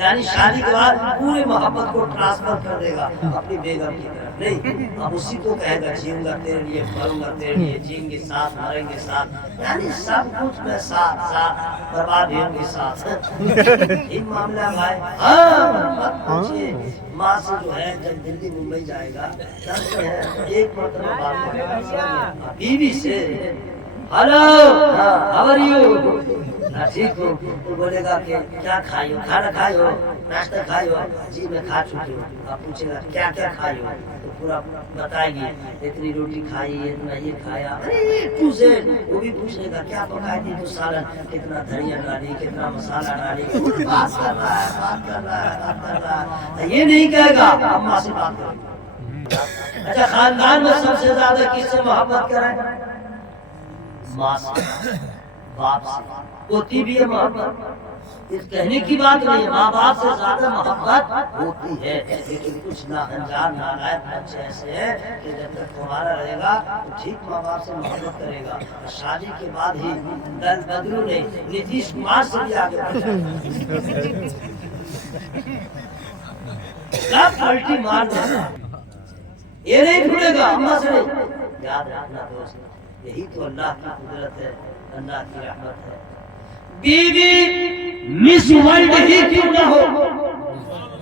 یعنی شادی کے بعد پورے محبت کو ٹرانسفر کر دے گا اپنی بیگم کی طرف نہیں، اب اسی کو کہے گا جیوں گا تیرے لیے، مروں گا تیرے لیے، جئیں گے ساتھ مریں گے ساتھ، یعنی سب کچھ میں ساتھ ساتھ برباد ہوں گے ساتھ۔ ایک معاملہ بھائی مت پوچھیے، ماں سے جو ہے جب دلی ممبئی جائے گا ایک مرتبہ بات کرے گا بیوی سے، ہلو ہاؤ آر یو، ٹھیک ہو، تو بولے گا کہ کیا کھائی ہو، کھانا کھائی ہو، ناشتہ کھائی ہو، جی میں کھا چکی ہوں، آپ پوچھے گا کیا کیا کھائی ہو، تو پورا بتائے گی اتنی روٹی کھائی، اتنا یہ کھایا، وہ بھی پوچھے گا کیا پکائی تھی، تو سالن کتنا دھنیا ڈالی، کتنا مسالہ ڈالی، بات کر رہا ہے بات کر رہا ہے بات کر رہا ہے، یہ نہیں کہے گا اماں سے بات کریں گے۔ اچھا خاندان میں سب سے زیادہ کس سے محبت کریں؟ ماں سے، باپ سے، ہوتی بھی ہے محبت، اس کہنے کی بات نہیں ہے، ماں باپ سے زیادہ محبت ہوتی ہے، لیکن کچھ نا انجان نالائق بچے ایسے ہیں کہ جب تک تمہارا رہے گا تو ٹھیک ماں باپ سے محبت کرے گا، شادی کے بعد ہی دل بدلو نے نیتیش کمار سے بھی آگے بڑھا سب پلٹی مار دے، یہ نہیں بھولے گا اماں سے نہیں، یاد رکھنا دوست، یہی تو اللہ کی قدرت ہے، اللہ کی رحمت ہے۔ بیوی مس ورلڈ ہی کیوں نہ ہو،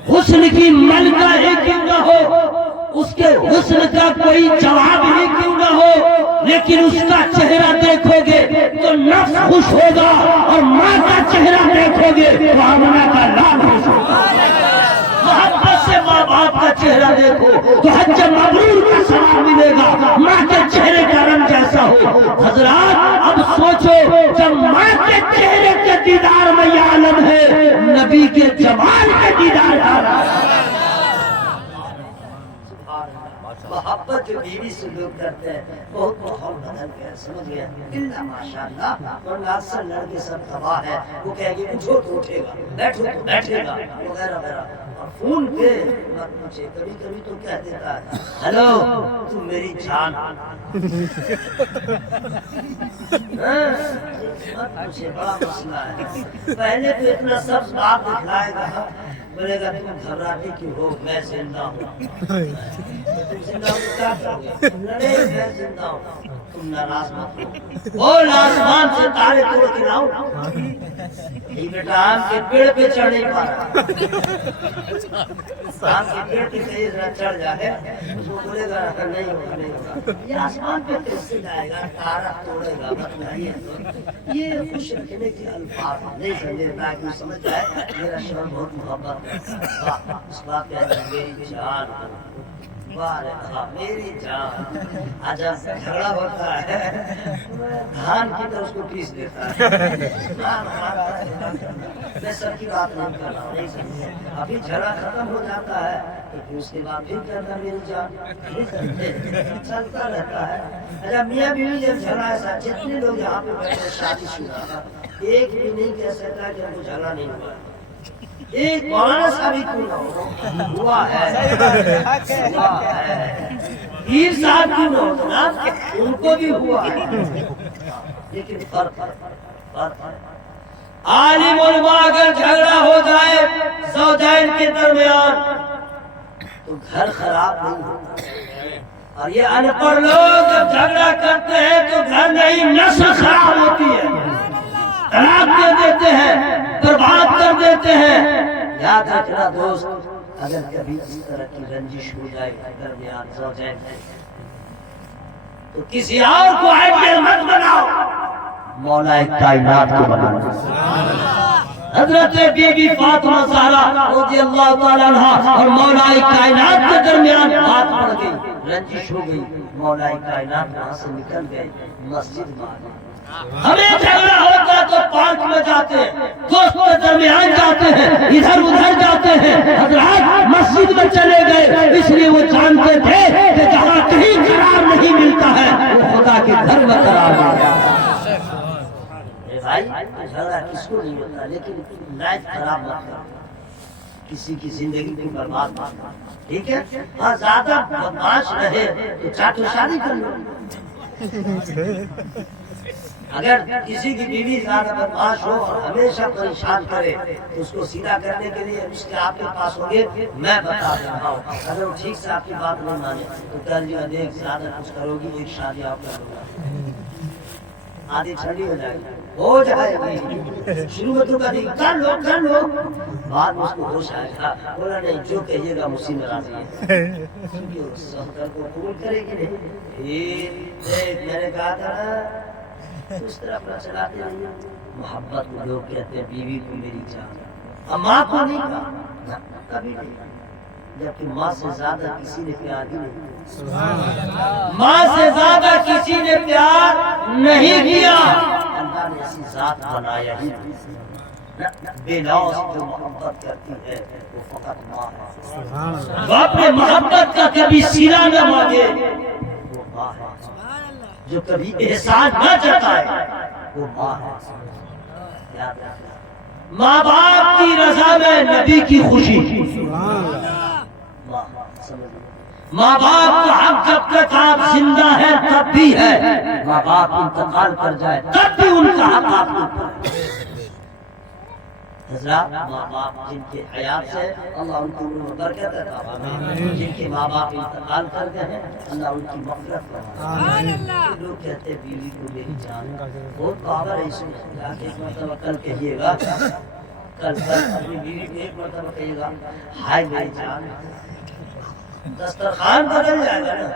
حسن کی ملکہ ہی کیوں نہ ہو، اس کے حسن کا کوئی جواب ہی کیوں نہ ہو، لیکن اس کا چہرہ دیکھو گے تو نفس خوش ہوگا، اور ماں کا چہرہ دیکھو گے تو آمنہ کا لال خوش ہوگا۔ محبت سے ماں باپ کا چہرہ دیکھو تو حج مبرور کا ثواب ملے گا، ماں کے چہرے کا رنگ جیسا ہو۔ حضرات اب سوچو، جب ماں کے چہرے کے دیدار میں یہ عالم ہے، نبی کے جمال کے دیدار ہے۔ محبت جو بیوی سے لوگ کرتے ہیں بہت ماحول بدل گیا، سمجھ گیا، اللہ ماشاءاللہ، ورنہ اکثر لڑکے سب تباہ ہے، وہ کہے گی اٹھو تو اٹھے گا، بیٹھو تو بیٹھے گا، وغیرہ وغیرہ، اور فون پہ مت پوچھے، کبھی کبھی تو کہہ دیتا ہے ہلو تم میری جان، مت پوچھے، بڑا مسئلہ ہے۔ پہلے تو اتنا سب بات دکھلائے گا، بولے گا تم گھبراتی کیوں ہو، میں زندہ ہوں، تم زندہ ہو کیا کرو گے، میں زندہ ہوں، تم ناراض مت ہو، بول آسمان سے تارے توڑ کے لاؤ، یہ بیٹا آم کے پیڑ پہ چڑھ نہیں پا رہا، آم کے پیڑ پہ کہیں ذرا چڑھ جائے، اس کو بولے گا نہیں ہوگا نہیں ہوگا، یہ آسمان پہ کیسے جائے گا، تارا توڑے گا، بتائیے یہ خوش رکھنے کے الفاظ نہیں سمجھے، تاکہ سمجھ جائے میرا شوہر بہت محبت کرتا ہے، اس بات کہتے ہیں میری جان، میری جان، آجا جھگڑا ہوتا ہے دھان کی طرح اس کو پیس دیتا ہے، میں سب کی بات نہیں کر رہا ہوں، ابھی جھگڑا ختم ہو جاتا ہے تو پھر اس کے بعد پھر کہتا ہے میری جان، چلتا رہتا ہے۔ اچھا میاں بیوی جب جھگڑا ایسا، جتنے لوگ یہاں پہ بیٹھے شادی شدہ، ایک بھی نہیں کہہ سکتا کہ ہم کو جھگڑا نہیں ہوا، ایک مولانا صاحب ہی کیوں نہ ہوا ہے، پیر صاحب کیوں نہ ہونا، ان کو بھی ہوا ہے، لیکن فرق عالم علماء اگر جھگڑا ہو جائے زوجین کے درمیان تو گھر خراب نہیں ہوتا، اور یہ ان پڑھ لوگ جب جھگڑا کرتے ہیں تو گھر نہیں نسل خراب ہوتی ہے، طلاق دے دیتے ہیں، برباد کر دیتے ہیں۔ یاد رکھنا دوست، اگر کبھی اس طرح کی رنجش ہو جائے درمیان زوجین تو کسی اور کو آئیڈیل مت بناؤ، مولا کائنات کو بنانا۔ حضرت بی بی فاطمہ زہرا رضی اللہ تعالیٰ عنہ اور مولا کائنات کے درمیان بات پڑ گئی، رنجش ہو گئی، مولا کائنات وہاں سے نکل گئے، مسجد میں آ گئے۔ ہمیں جھگڑا ہوتا تو پارک میں جاتے ہیں، دوست کے درمیان جاتے ہیں، ادھر ادھر جاتے ہیں، حضرات مسجد میں چلے گئے، اس لیے وہ جانتے تھے کہ جہاں کہیں قرار نہیں ملتا ہے وہ خدا کے گھر میں قرار ملتا ہے۔ بھائی جھگڑا کس کو نہیں ہوتا، لیکن لائف خراب مت کرو، کسی کی زندگی کو برباد مت کرو، ٹھیک ہے؟ ہاں زیادہ بدمعاش رہے تو چاہے تو شادی کر لو، اگر کسی کی بیوی زیادہ بدمعاش ہو اور ہمیشہ پریشان کرے تو اس کو سیدھا کرنے کے لیے رشتے آپ کے پاس ہوں گے، میں بتا دیتا ہوں۔ اگر وہ ٹھیک سے آپ کی بات نہیں مانے تو کہہ دیجیے دیکھ زیادہ کچھ کرو گی ایک شادی آپ کر لوں گا، آدھی ٹھنڈی ہو جائے گی، شروع میں تو کہتی کر لو بعد میں اس کو ہوش آئے گا، بولا نہیں جو کہیے گا مجھ سے راضی ہے، سفر کو قبول کرے گی نہیں۔ میں نے کہا تھا نا اس طرح اپنا چلاتے نہیں، محبت میں لوگ کہتے ہیں بیوی کو میری جان، اب ماں کو نہیں کہا کبھی نہیں، جبکہ ماں سے زیادہ کسی نے پیار ہی نہیں، ماں سے زیادہ کسی نے پیار نہیں کیا، اللہ نے ایسی ذات بنایا ہی نہیں، بے لوث جو محبت کرتی ہے وہ فقط ماں ہے، وہ اپنے محبت کا کبھی سلا نہ مانگے وہ ماں ہے، جو کبھی احسان نہ جتائے وہ ماں ہے۔ یاد رکھنا ماں باپ کی رضا میں نبی کی خوشی، ماں باپ کا حق جب تک آپ زندہ ہے تب بھی ہے، ماں باپ انتقال کر جائے تب بھی ان کا حق آپ کے اوپر ہے۔ حضرات ماں باپ جن کے حیات سے اللہ ان کو عمر و برکت عطا فرمائے، جن کے ماں باپ انتقال کر گئے ہیں اللہ ان کی مغفرت فرمائے۔ لوگ کہتے ہیں بیوی کو میری جان، بہت پاور ہے اس میں، جا کے ایک مرتبہ کل کہیے گا، کل اپنی بیوی کو ایک مرتبہ کہیے گا ہائے میری جان، دسترخوان بدل جائے گا نا،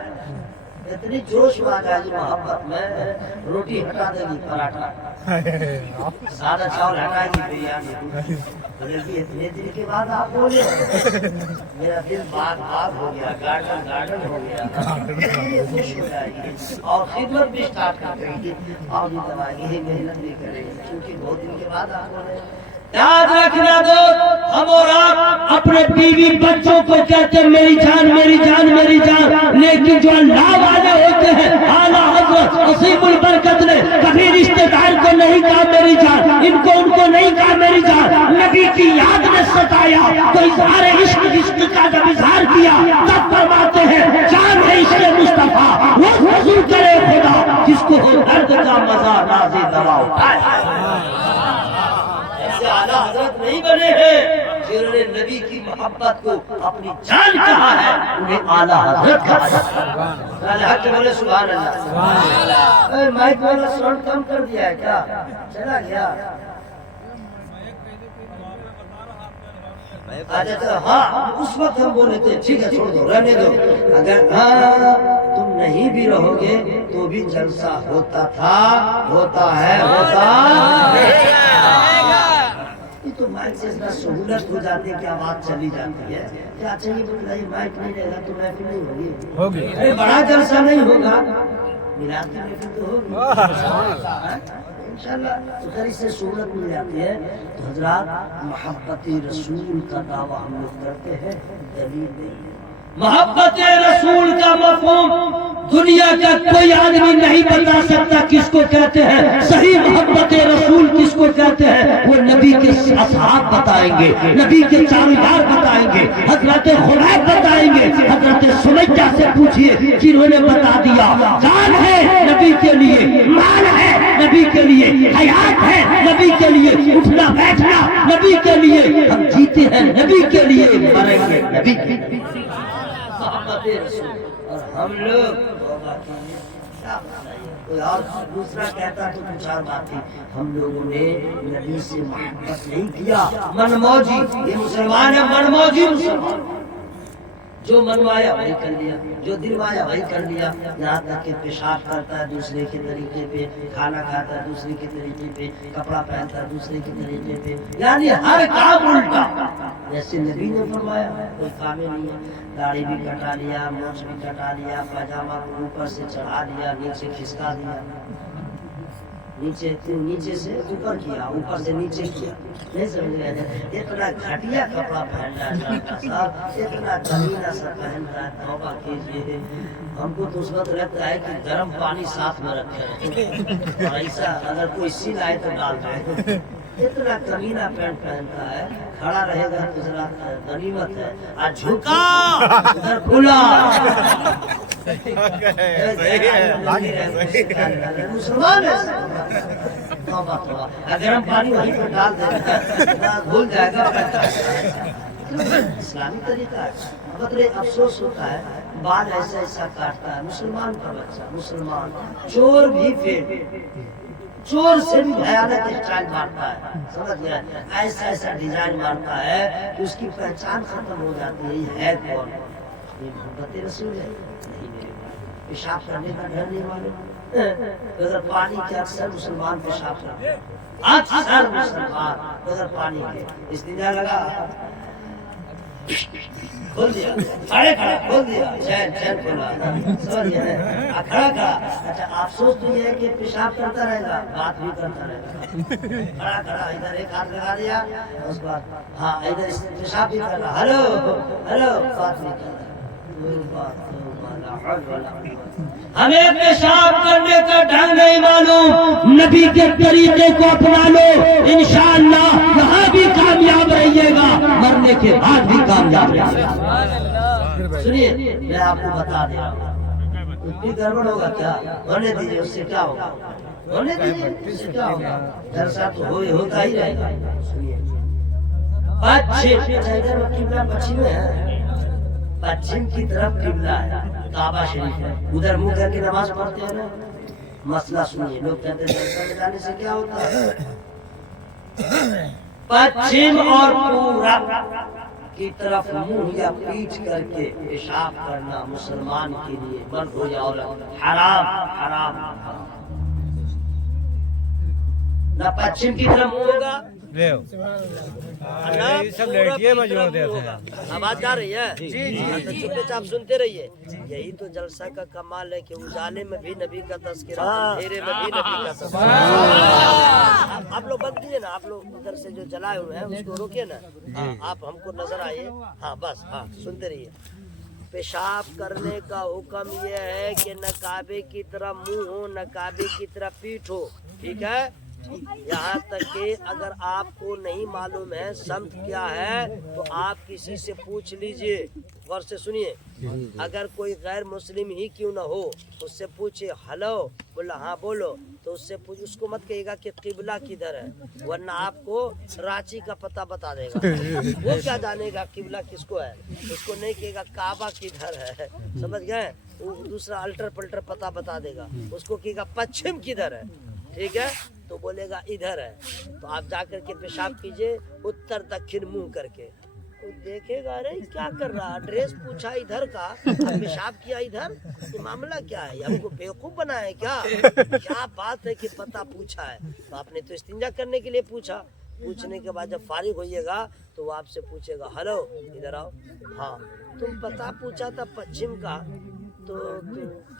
اتنی جوش میں آ جائے گی محبت میں، روٹی ہٹا دے گی پراٹھا، سادہ چاول ہٹائے گی بریانی، بلکہ اتنے دن کے بعد آپ بولے میرا دل باغ باغ ہو گیا، گارڈن گارڈن ہو گیا، خوش ہو جائے گی اور خدمت بھی اسٹارٹ کر دے گی اور بھی دبائے گی، محنت بھی کرے گی، کیونکہ بہت دن کے بعد آپ بولے۔ یاد رکھنا دوست، ہم اور آپ اپنے بیوی بچوں کو کہتے ہیں میری جان میری جان میری جان، لیکن جو اللہ والے ہوتے ہیں اعلیٰ حضرت عظیم البرکت نے کبھی رشتہ دار کو نہیں کہا میری جان، ان کو نہیں کہا میری جان، نبی کی یاد میں ستایا تو اظہار عشق کا جب اظہار کیا تب فرماتے ہیں جان ہے عشق مصطفیٰ وہ حضور کرے خدا جس کو ہو درد کا مزہ نازے دوا اٹھائے۔ اعلیٰ حضرت نہیں بنے ہیں جنہوں نے نبی کی محبت کو اپنی جان کہا ہے، انہیں اعلیٰ حضرت کہا جاتا ہے۔ سبحان اللہ۔ مائک والا ساؤنڈ کم کر دیا ہے کیا؟ چلا گیا؟ ہاں اس وقت ہم بولے تھے ٹھیک ہے چھوڑ دو رہنے دو، اگر ہاں تم نہیں بھی رہو گے تو بھی جلسہ ہوتا تھا، ہوتا ہے، ہوتا تو مائک سے اتنا سہولت ہو جاتی ہے کہ آواز چلی جاتی ہے، کیا چاہیے بتائیے، مائک نہیں رہے گا تو محفل نہیں ہوگی، ارے بڑا جلسہ نہیں ہوگا، میلاد کی محفل تو ہوگی انشاءاللہ، تو پھر اس سے سہولت مل جاتی ہے۔ تو حضرات محبت رسول کا دعویٰ ہم لوگ کرتے ہیں، دلیل نہیں ہے۔ محبت رسول کا مفہوم دنیا کا کوئی آدمی نہیں بتا سکتا کس کو کہتے ہیں، صحیح محبت رسول کس کو کہتے ہیں وہ نبی کے اصحاب بتائیں گے، نبی کے چار یار بتائیں گے، حضرت خبیب بتائیں گے، حضرت سمیہ سے پوچھئے جنہوں نے بتا دیا جان ہے نبی کے لیے، مال ہے نبی کے لیے، حیات ہے نبی کے لیے، اٹھنا بیٹھنا نبی کے لیے، ہم جیتے ہیں نبی کے لیے، مریں گے نبی کے لیے۔ محبت رسول اور ہم لوگ کوئی اور دوسرا کہتا تو کچھ اور بات تھی، ہم لوگوں نے نبی سے محبت نہیں کیا، من موجی، یہ مسلمان ہے من موجی مسلمان، جو منوایا وہی کر لیا، جو دلوایا وہی کر لیا، یہاں تک کہ پیشاب کرتا ہے دوسرے کے طریقے پہ، کھانا کھاتا ہے دوسرے کے طریقے پہ، کپڑا پہنتا ہے دوسرے کے طریقے پہ، یعنی ہر کام الٹا، جیسے نبی نے فرمایا کوئی کام ہی نہیں ہے، داڑھی بھی کٹا لیا، مونچھ بھی کٹا لیا، پاجامہ کو اوپر سے چڑھا دیا، نیچے کھسکا دیا، نیچے سے اوپر کیا، اوپر سے نیچے کیا، نہیں سمجھ رہے، اتنا گھٹیا کپڑا پہننا ہے، اتنا کمینہ سا پہنتا ہے، توبہ کیجیے۔ ہم کو تو اس وقت لگتا ہے کہ گرم پانی ساتھ میں رکھے اور ایسا اگر کوئی سین آئے تو ڈال دے، اتنا کمینہ پینٹ پہنتا ہے، کھڑا رہے گا تو ذرا غنیمت ہے، جھکا ادھر کھلا مسلمان ہے گرم پانی وہیں پر ڈال دینا بھول جائے گا اسلامی طریقہ ہے. مطلب افسوس ہوتا ہے بال ایسا ایسا کاٹتا ہے مسلمان کا بچہ مسلمان چور بھی پھر چور سے بھی بھیانک اسٹائل مارتا ہے سمجھ گیا ایسا ایسا ڈیزائن مارتا ہے کہ اس کی پہچان ختم ہو جاتی ہے یہ ہے کون یہ محبت رسول ہے نہیں میرے بھائی پیشاب کرنے کا ڈر نہیں معلوم اگر پانی کے اکثر مسلمان پیشاب کرتے ہیں اکثر مسلمان اگر پانی کے استنجا لگا کھول دیا کھڑے کھڑا کھول دیا چین چین کھولا سمجھ گیا کھڑا کھڑا اچھا افسوس تو یہ ہے کہ پیشاب کرتا رہے گا بات بھی کرتا رہے گا کھڑا کھڑا ادھر ایک ہاتھ لگا دیا اس کے بعد ہاں ادھر پیشاب بھی کر رہا ہلو ہلو بات نہیں کر رہا ہمیں پیشاب کرنے کا ڈھنگ نہیں معلوم نبی کے طریقے کو اپنا لو انشاءاللہ یہاں بھی کامیاب رہیے گا مرنے کے بعد بھی کامیاب رہیے گا. سنیے میں آپ کو بتا دے رہا ہوں کچھ بھی گڑبڑ ہوگا کیا ہونے دیجیے اس سے کیا ہوگا ہونے دیجیے اس سے کیا ہوگا جلسہ تو ہوتا ہی رہے گا. سنیے پچھم میں ہے پچھم کی طرف قبلہ ہے کعبہ شریف ہے ادھر منہ کر کے نماز پڑھتے ہیں نا مسئلہ سنیے لوگ کہتے ہیں جلسہ میں جانے سے کیا ہوتا ہے پچھم اور پورب کی طرف منہ یا پیٹھ کر کے پیشاب کرنا مسلمان کے لیے مرد ہو یا عورت حرام حرام نہ پچھم کی طرف منہ ہوگا سب لڑکیاں میں جوڑ دیتے ہیں. آواز جا رہی ہے چپے چاپ سنتے رہیے. یہی تو جلسہ کا کمال ہے کہ اجالے میں بھی نبی کا تذکرہ اندھیرے میں بھی نبی کا تذکرہ. آپ لوگ بند کیجیے نا آپ لوگ ادھر سے جو جلائے ہوئے ہیں اس کو روکیے نا آپ ہم کو نظر آئیے ہاں بس ہاں سنتے رہیے. پیشاب کرنے کا حکم یہ ہے کہ نہ کعبے کی طرف منہ ہو نہ کعبے کی طرف پیٹھ ہو ٹھیک ہے. یہاں تک کہ اگر آپ کو نہیں معلوم ہے سمت کیا ہے تو آپ کسی سے پوچھ لیجئے. غور سے سنیے اگر کوئی غیر مسلم ہی کیوں نہ ہو اس سے پوچھے ہلو بولا ہاں بولو تو اس سے پوچھ اس کو مت کہے گا کہ قبلہ کدھر ہے ورنہ آپ کو رانچی کا پتہ بتا دے گا. وہ کیا جانے گا قبلہ کس کو ہے اس کو نہیں کہے گا کعبہ کدھر ہے سمجھ گئے وہ دوسرا الٹر پلٹر پتہ بتا دے گا. اس کو کہے گا پچھم کدھر ہے ٹھیک ہے تو بولے گا ادھر ہے تو آپ جا کر کے پیشاب کیجئے اتر دکھن منہ کر کے. دیکھے گا ارے کیا کر رہا ایڈریس پوچھا ادھر کا پیشاب کیا ادھر یہ معاملہ کیا ہے ہم کو بیوقوف بنا ہے کیا بات ہے کہ پتہ پوچھا ہے تو آپ نے تو استنجا کرنے کے لیے پوچھا. پوچھنے کے بعد جب فارغ ہوئیے گا تو وہ آپ سے پوچھے گا ہلو ادھر آؤ ہاں تم پتہ پوچھا تھا پچھم کا تو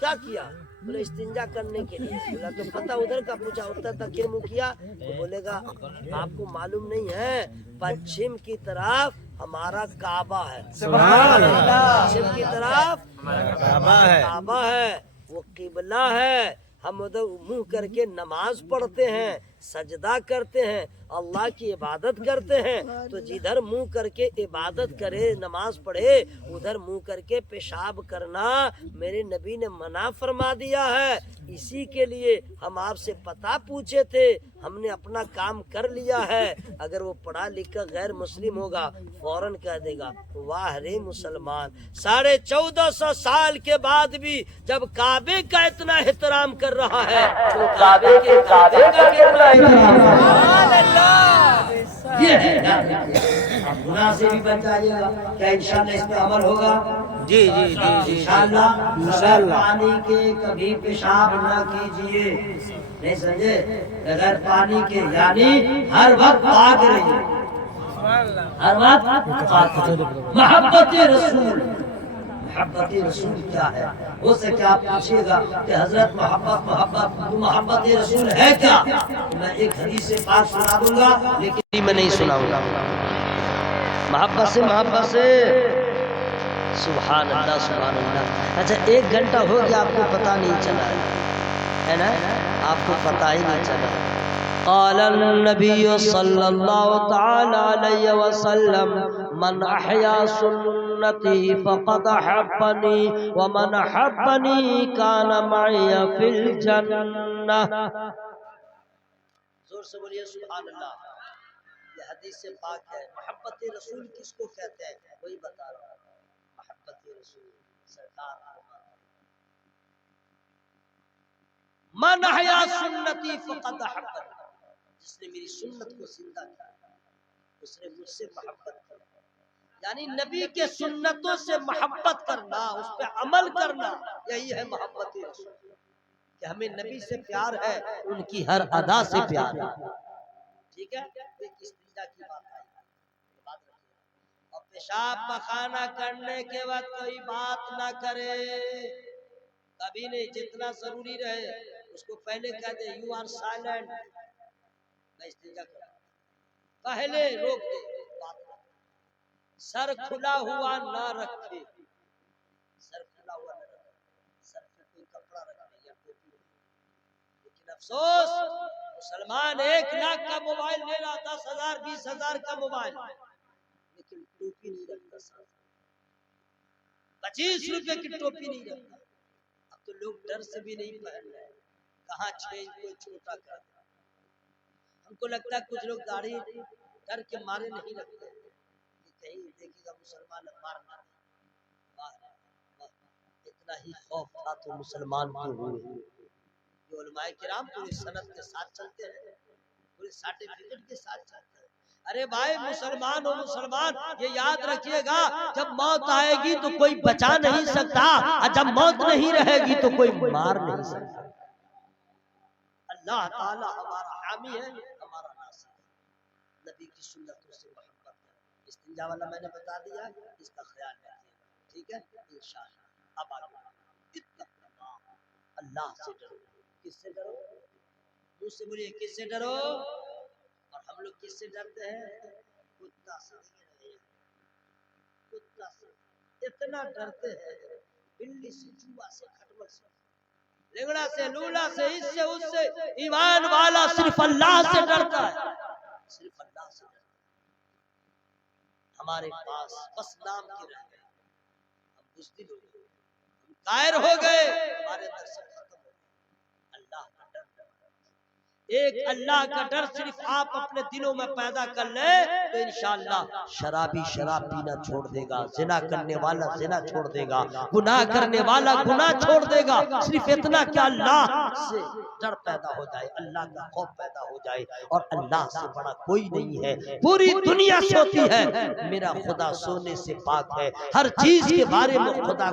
کیا کیا بولے استنجا کرنے کے لیے. بولا تو پتہ ادھر کا پوچھا اتر تک منہ کیا تو بولے گا آپ کو معلوم نہیں ہے پچھم کی طرف ہمارا کعبہ ہے. سبحان اللہ. پچھم کی طرف کعبہ ہے وہ قبلہ ہے. ہم ادھر منہ کر کے نماز پڑھتے ہیں سجدہ کرتے ہیں اللہ کی عبادت کرتے ہیں تو جدھر منہ کر کے عبادت کرے نماز پڑھے ادھر منہ کر کے پیشاب کرنا میرے نبی نے منع فرما دیا ہے. اسی کے لیے ہم آپ سے پتہ پوچھے تھے ہم نے اپنا کام کر لیا ہے. اگر وہ پڑھا لکھا غیر مسلم ہوگا فوراً کہہ دے گا واہ رے مسلمان 1450 سال کے بعد بھی جب کعبے کا اتنا احترام کر رہا ہے تو کعبے کا کتنا احترام سبحان اللہ. یہ ہے آپ گناہ سے بھی بچ جائیے گا. کیا انشاءاللہ اس پہ عمل ہوگا؟ جی انشاءاللہ. پانی کے کبھی پیشاب نہ کیجیے نہیں سمجھے اگر پانی کے یعنی ہر وقت پاک رہیے ہر وقت پاک رہیے. محبت رسول کیا ہے وہ سے کیا پوچھے گا کہ حضرت محبت رسول ہے کیا. میں ایک حدیث سے پاک سنا دوں گا لیکن میں نہیں سناؤں گا. محبت سے سبحان اللہ سبحان اللہ. اچھا 1 گھنٹہ ہو گیا آپ کو پتہ نہیں چلا ہے نا آپ کو پتہ ہی نہیں چلا. قال النبی صلی اللہ تعالی علیہ وسلم من احیا سنت سنتی فقد حبنی ومن حبنی کان معی فی الجنہ. زور سے بولیے سبحان اللہ. یہ حدیث پاک ہے. محبت رسول کس کو کہتے ہیں وہی بتا رہا ہوں. محبت رسول سرکار من احیا سنتی فقد حبنی، جس نے میری سنت کو زندہ کیا اس نے مجھ سے محبت کی. یعنی نبی کے سنتوں سے محبت کرنا، اس پہ عمل کرنا، یہی ہے محبت رسول. کہ ہمیں نبی سے پیار ہے، ان کی ہر ادا سے پیار ہے. ٹھیک ہے. ایک استنجا کی بات آئی، بات رکھیے. اور پیشاب پخانہ کرنے کے بعد کوئی بات نہ کرے، کبھی نہیں. جتنا ضروری رہے اس کو پہلے کہہ دے یو آر سائلنٹ، میں استنجا کروں. پہلے روک دے بات. سر کھلا ہوا نہ رکھے، سر کھلا ہوا نہ رکھے، سر پہ کوئی کپڑا رکھے یا ٹوپی. لیکن افسوس مسلمان 1,00,000 کا موبائل لے لا، 10,000 20,000 کا موبائل، لیکن ٹوپی نہیں رکھتا. سر 25 روپے کی ٹوپی نہیں رکھتا. اب تو لوگ ڈر سے بھی نہیں پہن رہے، کہاں چھینج کوئی چھوٹا کر دے. ہم کو لگتا ہے کچھ لوگ داڑھی ڈر کے مارے نہیں رکھتے، کہیں دیکھے گا مسلمان مارنا. اتنا ہی خوف تھا تو مسلمان کیوں ہوئے. یہ علماء کرام پوری سند کے ساتھ چلتے ہیں، پورے سرٹیفکیٹ کے ساتھ چلتے ہیں. ارے بھائی مسلمان ہو مسلمان، یہ یاد رکھیے گا جب موت آئے گی تو کوئی بچا نہیں سکتا، اور جب موت نہیں رہے گی تو کوئی مار نہیں سکتا. اللہ تعالی ہمارا حامی ہے، ہمارا ناصر. نبی کی سنتوں سے محبت ہے. استنجا والا میں نے بتا دیا، اس کا خیال رکھیے. ٹھیک ہے انشاءاللہ. اب آگے اللہ سے ڈرو. کس سے ڈرو؟ منہ سے بولیے کس سے ڈرو. اور ہم لوگ کس سے ڈرتے ہیں؟ کتا سے. کتا سے اتنا ڈرتے ہیں، بلی سے، چوہا سے، کھٹمل سے، لنگڑا سے، لولا سے، اس سے اس سے. ایمان والا صرف اللہ سے ڈرتا ہے، صرف اللہ سے ڈرتا ہے. ہمارے پاس بس نام کی رہ گئے، ہم بزدل ہو گئے، ہم قائر ہو گئے، ہمارے اندر سب ختم ہو گئے. اللہ کا ڈر، ایک اللہ کا ڈر صرف آپ اپنے دلوں میں پیدا کر لیں تو انشاءاللہ شرابی شراب پینا چھوڑ دے گا، زنا کرنے والا زنا چھوڑ دے گا، گناہ کرنے والا گناہ چھوڑ دے گا. صرف اتنا کہ اللہ سے ڈر پیدا ہو جائے، اللہ کا خوف پیدا ہو جائے. اور اللہ سے بڑا کوئی نہیں ہے. پوری دنیا سوتی ہے، میرا خدا سونے سے پاک ہے. ہر چیز کے بارے میں خدا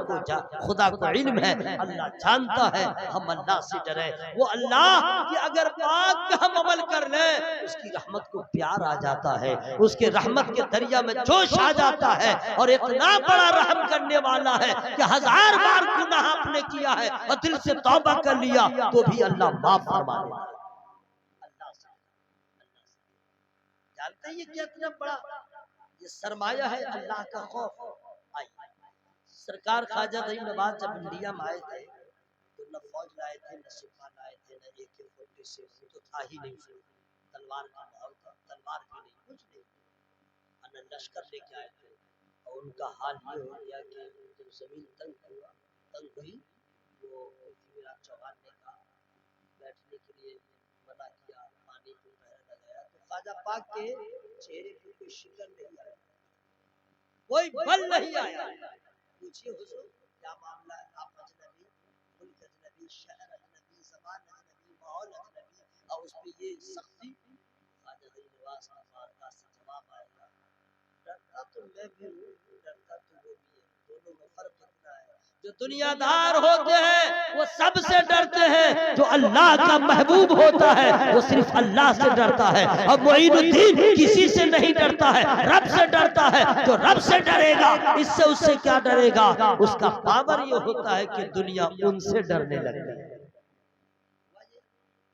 کو علم ہے، اللہ جانتا ہے. ہم اللہ سے ڈریں. وہ اللہ کہ اگر پاک پہ ہم عمل کر لیں اس کی رحمت کو پیار آ جاتا ہے، اس کے رحمت کے دریا میں جوش آ جاتا ہے. اور اتنا بڑا رحم کرنے والا ہے کہ 1000 بار گناہ آپ نے کیا ہے اور دل سے توبہ کر لیا تو بھی اللہ معاف فرما دیتا ہے. اللہ سے جانتے ہیں یہ کتنا بڑا یہ سرمایہ ہے اللہ کا خوف. آئیے سرکار خواجہ رحیم نواز جب انڈیا میں آئے تھے تو نہ فوج لائے تھے، نہ سپاہ لائے تھے، نہ AK-47 تو تھا ہی نہیں. تلوار کا ماحول تھا، تلوار بھی نہیں، کچھ نہیں. نہ لشکر لے کے آئے تھے. اور ان کا حال یہ ہو گیا کہ جب زمین تنگ ہوئی وہ پرتھویراج چوہان نے کہا بیٹھنے کے لیے منع کیا، پانی کو پہرا لگایا تو خواجہ پاک کے چہرے پہ کوئی شکن نہیں آیا، کوئی بل نہیں آیا. پوچھئے حضور کیا معاملہ ہے؟ آپ اجنبی، ملک اجنبی، شہر اجنبی، زبان اجنبی، ماحول اجنبی، اور اس پہ یہ سختی. خواجہ رحیم نواز کا بارگاہ سے جواب آئے گا ڈرتا تو میں بھی ہوں، ڈرتا تو وہ بھی ہے. دونوں میں فرق اتنا ہے جو دنیا دار ہوتے ہیں وہ سب سے ڈرتے ہیں، جو اللہ کا محبوب ہوتا ہے وہ صرف اللہ سے ڈرتا ہے. اور معین الدین کسی سے نہیں ڈرتا ہے، رب سے ڈرتا ہے. جو رب سے ڈرے گا اس سے کیا ڈرے گا؟ اس کا پاور یہ ہوتا ہے کہ دنیا ان سے ڈرنے لگتی ہے.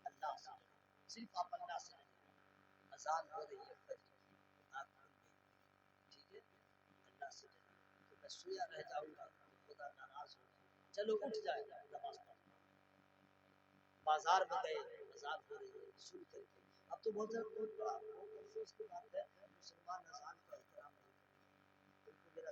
اللہ سے صرف آپ اللہ سے اذان ہو رہی ہے ٹھیک ہے اللہ سے تو میں سویا رہ جاؤں گا خدا ناراض ہوگا. چلو اٹھ جائے نماز پڑھ. بازار میں گئے اذان ہو رہی ہے سن کر کے. اب تو بہت بڑا افسوس کی بات ہے مسلمان اذان کا احترام نہیں کرتے. ان کو میرا